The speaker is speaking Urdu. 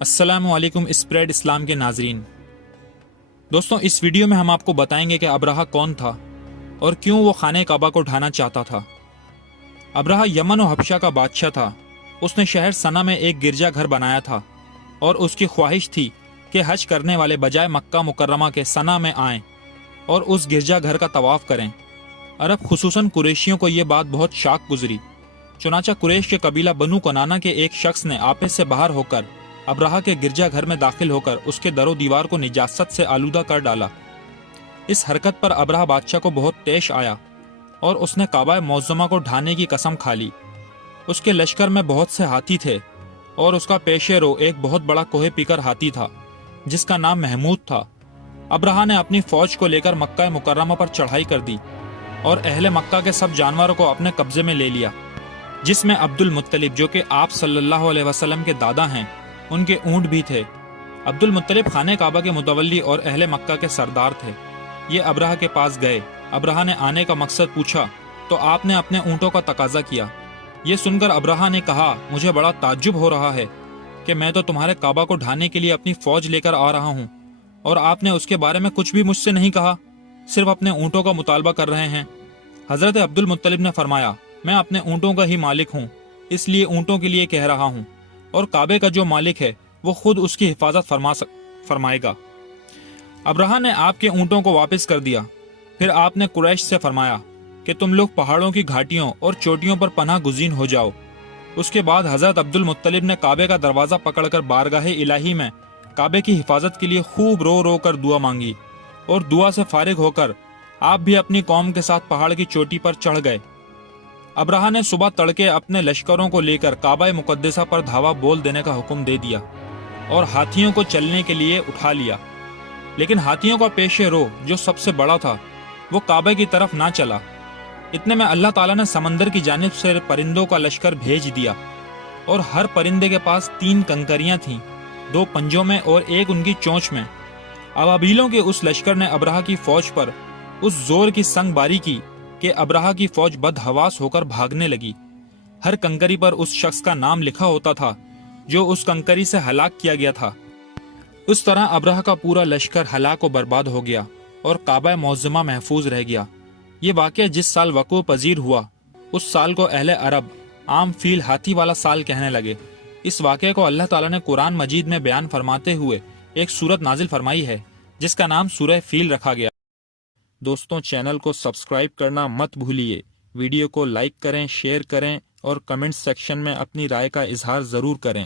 السلام علیکم اسپریڈ اسلام کے ناظرین۔ دوستوں، اس ویڈیو میں ہم آپ کو بتائیں گے کہ ابرہہ کون تھا اور کیوں وہ خانہ کعبہ کو ڈھانا چاہتا تھا۔ ابرہہ یمن و حبشہ کا بادشاہ تھا۔ اس نے شہر سنا میں ایک گرجا گھر بنایا تھا اور اس کی خواہش تھی کہ حج کرنے والے بجائے مکہ مکرمہ کے سنا میں آئیں اور اس گرجا گھر کا طواف کریں۔ عرب خصوصاً قریشیوں کو یہ بات بہت شاق گزری، چنانچہ قریش کے قبیلہ بنو کنانہ کے ایک شخص نے آپے سے باہر ہو کر ابرہہ کے گرجا گھر میں داخل ہو کر اس کے در و دیوار کو نجاست سے آلودہ کر ڈالا۔ اس حرکت پر ابرہہ بادشاہ کو بہت طیش آیا اور اس نے کعبہ معظمہ کو ڈھانے کی قسم کھا لی۔ اس کے لشکر میں بہت سے ہاتھی تھے اور اس کا پیش رو ایک بہت بڑا کوہ پیکر ہاتھی تھا جس کا نام محمود تھا۔ ابرہہ نے اپنی فوج کو لے کر مکہ مکرمہ پر چڑھائی کر دی اور اہل مکہ کے سب جانوروں کو اپنے قبضے میں لے لیا، جس میں عبد المطلب جو کہ آپ صلی اللہ علیہ وسلم کے دادا ہیں ان کے اونٹ بھی تھے۔ عبد المطلب خانہ کعبہ کے متولی اور اہل مکہ کے سردار تھے۔ یہ ابرہہ کے پاس گئے۔ ابرہہ نے آنے کا مقصد پوچھا تو آپ نے اپنے اونٹوں کا تقاضا کیا۔ یہ سن کر ابرہہ نے کہا، مجھے بڑا تعجب ہو رہا ہے کہ میں تو تمہارے کعبہ کو ڈھانے کے لیے اپنی فوج لے کر آ رہا ہوں اور آپ نے اس کے بارے میں کچھ بھی مجھ سے نہیں کہا، صرف اپنے اونٹوں کا مطالبہ کر رہے ہیں۔ حضرت عبد المطلب نے فرمایا، میں اپنے اونٹوں کا ہی مالک ہوں، اس لیے اونٹوں کے لیے کہہ رہا ہوں، اور کعبے کا جو مالک ہے وہ خود اس کی حفاظت فرمائے گا۔ ابرہہ نے آپ کے اونٹوں کو واپس کر دیا۔ پھر آپ نے قریش سے فرمایا کہ تم لوگ پہاڑوں کی گھاٹیوں اور چوٹیوں پر پناہ گزین ہو جاؤ۔ اس کے بعد حضرت عبد المطلب نے کعبے کا دروازہ پکڑ کر بارگاہ الہی میں کعبے کی حفاظت کے لیے خوب رو رو کر دعا مانگی، اور دعا سے فارغ ہو کر آپ بھی اپنی قوم کے ساتھ پہاڑ کی چوٹی پر چڑھ گئے۔ ابرہہ نے صبح تڑکے اپنے لشکروں کو لے کر کعبہ مقدسہ پر دھاوا بول دینے کا حکم دے دیا اور ہاتھیوں کو چلنے کے لیے اٹھا لیا، لیکن ہاتھیوں کا پیش رو جو سب سے بڑا تھا وہ کعبہ کی طرف نہ چلا۔ اتنے میں اللہ تعالیٰ نے سمندر کی جانب سے پرندوں کا لشکر بھیج دیا، اور ہر پرندے کے پاس 3 کنکریاں تھیں، 2 پنجوں میں اور 1 ان کی چونچ میں۔ ابابیلوں کے اس لشکر نے ابرہہ کی فوج پر اس زور کی سنگ باری کی کہ ابرہہ کی فوج بدحواس ہو کر بھاگنے لگی۔ ہر کنکری پر اس شخص کا نام لکھا ہوتا تھا جو اس کنکری سے ہلاک کیا گیا تھا۔ اس طرح ابرہہ کا پورا لشکر ہلاک و برباد ہو گیا اور کعبہ معظمہ محفوظ رہ گیا۔ یہ واقعہ جس سال وقوع پذیر ہوا اس سال کو اہل عرب عام فیل ہاتھی والا سال کہنے لگے۔ اس واقعے کو اللہ تعالیٰ نے قرآن مجید میں بیان فرماتے ہوئے ایک سورت نازل فرمائی ہے جس کا نام سورہ فیل رکھا گیا۔ دوستوں، چینل کو سبسکرائب کرنا مت بھولیے، ویڈیو کو لائک کریں، شیئر کریں اور کمنٹ سیکشن میں اپنی رائے کا اظہار ضرور کریں۔